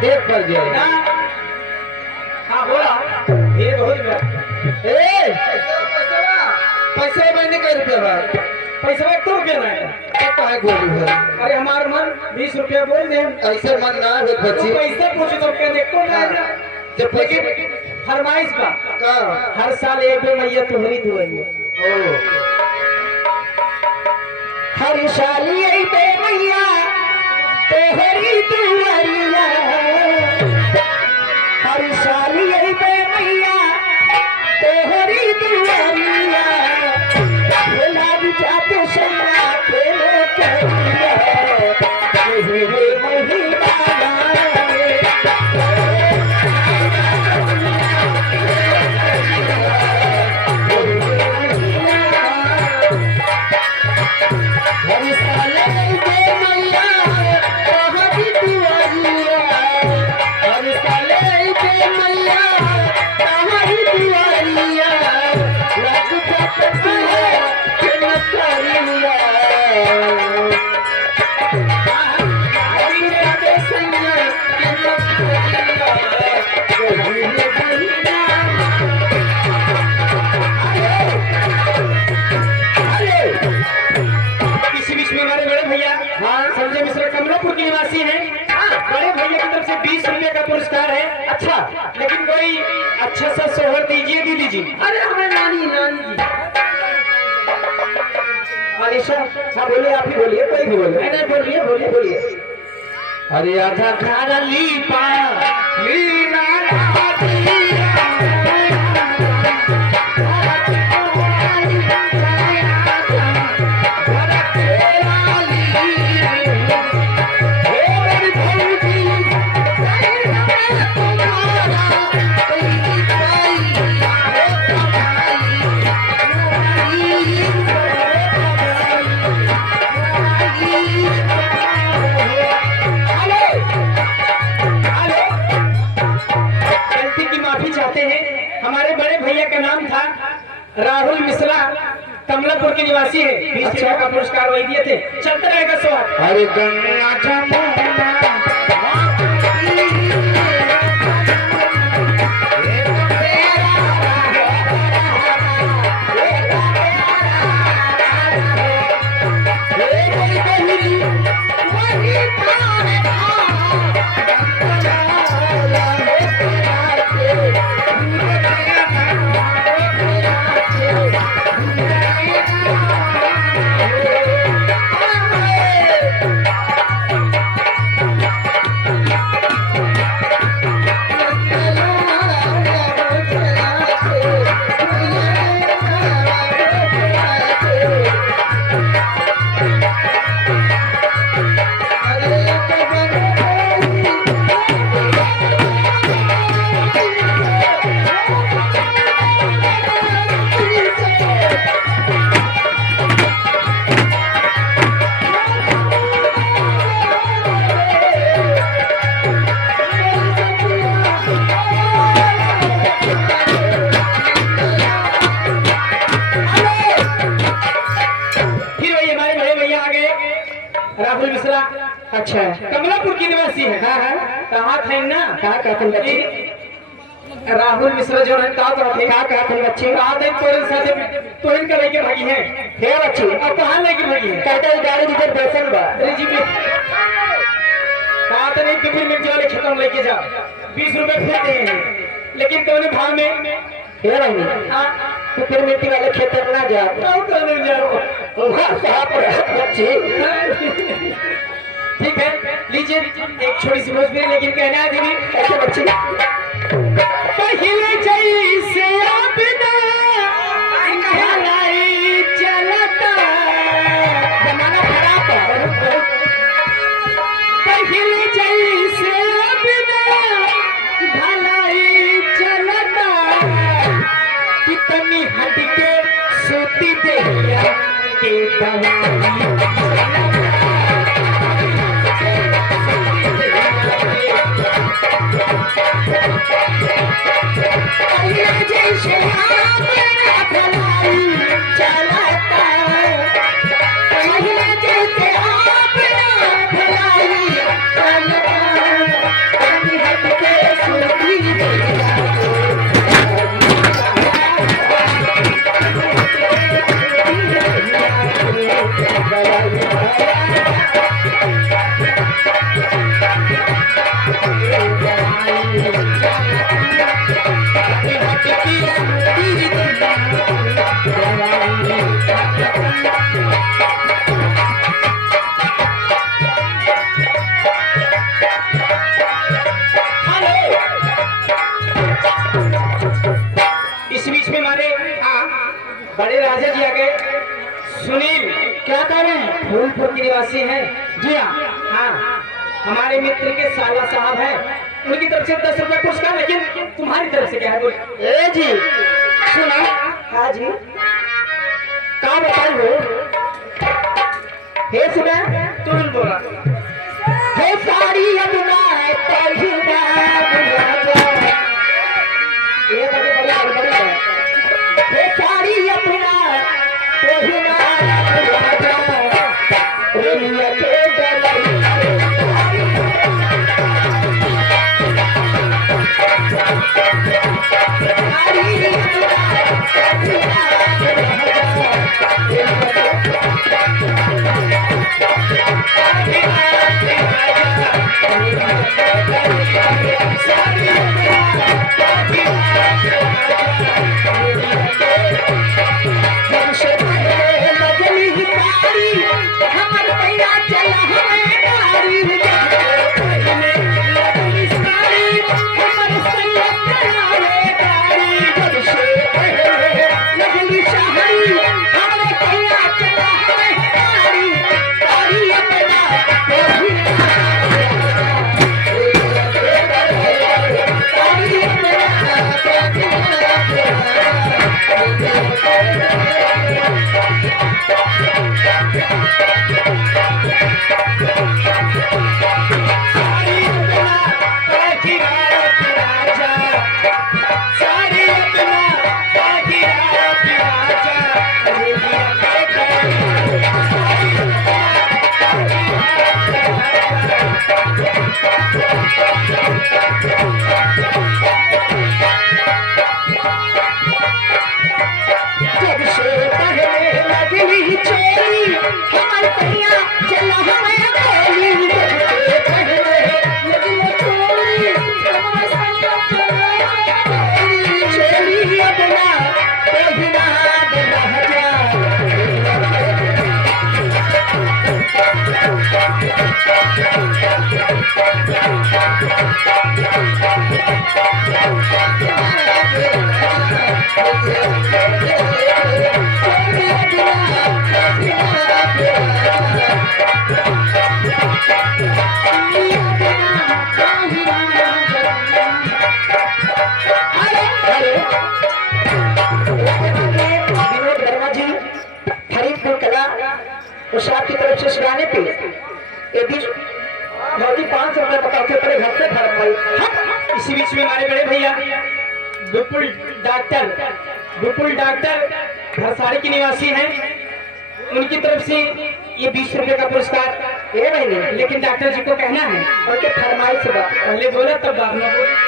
देख पर जाए ना हाँ बोला ये बहुत बड़ा ए पैसे मैंने कई रुपया बात पैसा एक तो रुपया ना है तो है गोली है अरे हमार मन 20 रुपया बोल दे ऐसे मन ना हो बच्ची पैसे पूछ तो क्या देखो ना जब लेकिन फरमाइश का हर साल एक भी मैया तुम्हारी दुआई ओ हर साल यही पे मैया तेरी दुआरिया हर साल यही पे मैया तेरी दुआरिया लाग जाते सन्ना खेले करिया तेरे महिमा संजय मिश्रा कमलापुर के निवासी हैं। बड़े भैया की तरफ से 20 रुपए का पुरस्कार है। अच्छा लेकिन कोई अच्छा सा सोहर दीजिए दीदी जी। अरे हमें नानी नानी जी अनिशा हाँ बोलिए आप ही बोलिए कोई भी बोलिए नहीं बोलिए बोलिए बोलिए अरे आधा खाना ली पा लीना हमारे बड़े भैया का नाम था राहुल मिश्रा कमलापुर के निवासी है। 20 रुपए का पुरस्कार वही दिए थे। चलता रहेगा सवाल। अरे गंगा जमुना राहुल मिश्रा अच्छा कमलापुर की निवासी है। हाँ हाँ कहाँ थे ना कहाँ बच्चे राहुल मिश्रा जो है कहाँ थे बच्चे कहाँ थे तोरे साथ तो इनका लेके भागी है फिर बच्चे अब कहाँ लेके भागी है कहते हैं गाड़ी रिजर्वेशन बा अरे जी कहाँ तो नहीं टिफिन में वाले खत्म लेके जा 20 रुपए फिर दे लेकिन कौन भाव में फिर नहीं हाँ तो फिर मिट्टी वाले खेतर ना जा ठीक है लीजिए एक छोटी सी भोजपुरी लेकिन कहना है दीदी ऐसे बच्चे पहले जैसे अब ना भलाई चलता जमाना खराब है पहले जैसे अब ना भलाई चलता कितनी हटके सोती देया के दवाई जैसे बड़े राजा जी आ गए। सुनील क्या कह रहे हैं? फूलपुर के निवासी हैं। जी हाँ, हमारे मित्र के साला साहब हैं, उनकी तरफ से 10 रुपए पुरस्कार, लेकिन तुम्हारी तरफ से क्या है बोले? ए जी सुना। हाँ जी क्या बताओ? हे सुना, तुरंत बोला। हे साड़ी अपना पहिना ये बड़े बड़े है। हे साड़ी अपना पहिना रेलिया के डलाई उस आपकी तरफ से उस गाने पे यदि भौजी 500 रुपए बताते पड़े घर से भर। इसी बीच में हमारे बड़े भैया विपुल डॉक्टर भरसाड़ी के निवासी हैं, उनकी तरफ से ये 20 रुपए का पुरस्कार। ये महीने लेकिन डॉक्टर जी को कहना है, उनके फरमाइश से पहले बोला तब बाद में बोला।